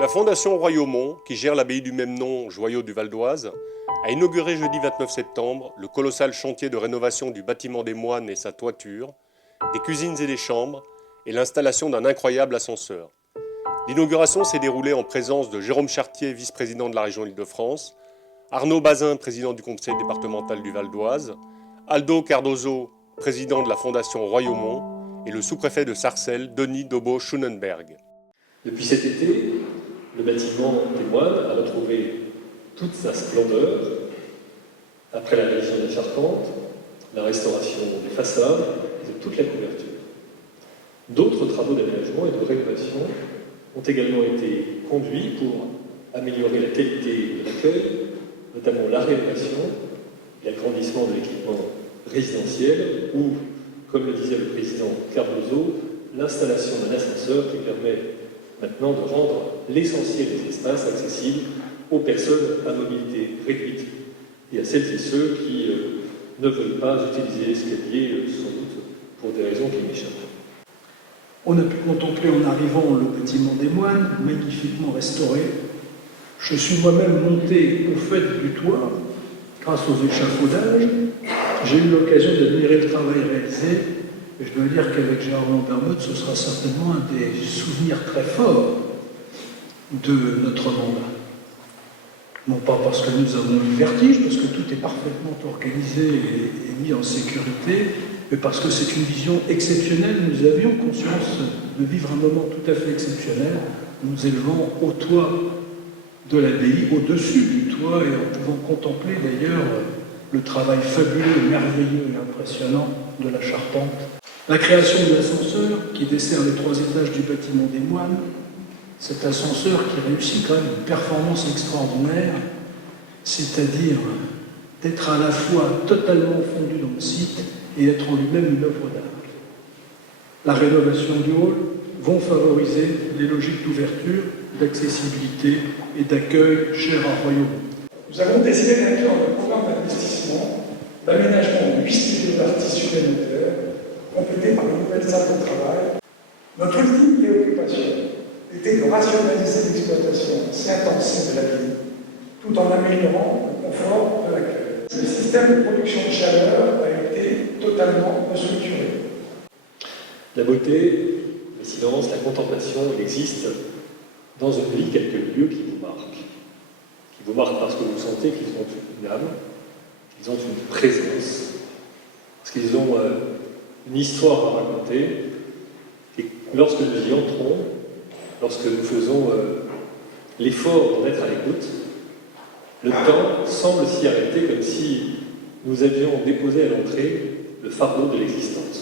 La Fondation Royaumont, qui gère l'abbaye du même nom, Joyau du Val d'Oise, a inauguré jeudi 29 septembre le colossal chantier de rénovation du bâtiment des moines et sa toiture, des cuisines et des chambres, et l'installation d'un incroyable ascenseur. L'inauguration s'est déroulée en présence de Jérôme Chartier, vice-président de la région Île-de-France, Arnaud Bazin, président du conseil départemental du Val d'Oise, Aldo Cardozo, président de la Fondation Royaumont, et le sous-préfet de Sarcelles, Denis Dobo-Schunenberg. Depuis cet été, le bâtiment des moines a retrouvé toute sa splendeur après la révision des charpentes, la restauration des façades et de toute la couverture. D'autres travaux d'aménagement et de rénovation ont également été conduits pour améliorer la qualité de l'accueil, notamment la rénovation et l'agrandissement de l'équipement résidentiel ou, comme le disait le président Cardozo, l'installation d'un ascenseur qui permet maintenant de rendre l'essentiel des espaces accessibles aux personnes à mobilité réduite et à celles et ceux qui ne veulent pas utiliser l'escalier, sans doute pour des raisons qui m'échappent. On a pu contempler en arrivant le bâtiment des moines, magnifiquement restauré. Je suis moi-même monté au fait du toit grâce aux échafaudages. J'ai eu l'occasion d'admirer le travail réalisé. Et je dois dire qu'avec Gérard Lambermeute, ce sera certainement un des souvenirs très forts de notre mandat. Non pas parce que nous avons eu le vertige, parce que tout est parfaitement organisé et mis en sécurité, mais parce que c'est une vision exceptionnelle. Nous avions conscience de vivre un moment tout à fait exceptionnel, nous élevant au toit de l'abbaye, au-dessus du toit, et en pouvant contempler d'ailleurs le travail fabuleux, merveilleux et impressionnant de la charpente. La création de l'ascenseur qui dessert les 3 étages du bâtiment des moines, cet ascenseur qui réussit quand même une performance extraordinaire, c'est-à-dire d'être à la fois totalement fondu dans le site et être en lui-même une œuvre d'art. La rénovation du hall vont favoriser des logiques d'ouverture, d'accessibilité et d'accueil chers à Royaumont. Nous avons décidé d'inclure dans le programme d'investissement l'aménagement de 8 studios d'artistes supplémentaires, complétés par une nouvelle salle de travail. Notre ultime préoccupation était de rationaliser l'exploitation si intensive de la ville, tout en améliorant le confort de l'accueil. Le système de production de chaleur a été totalement restructuré. La beauté, le silence, la contemplation, il existe dans une vie quelques lieux qui vous marquent. Qui vous marquent parce que vous sentez qu'ils ont une âme, qu'ils ont une présence, parce qu'ils ont une histoire à raconter. Et lorsque nous y entrons, lorsque nous faisons l'effort d'en être à l'écoute, le temps semble s'y arrêter comme si nous avions déposé à l'entrée le fardeau de l'existence.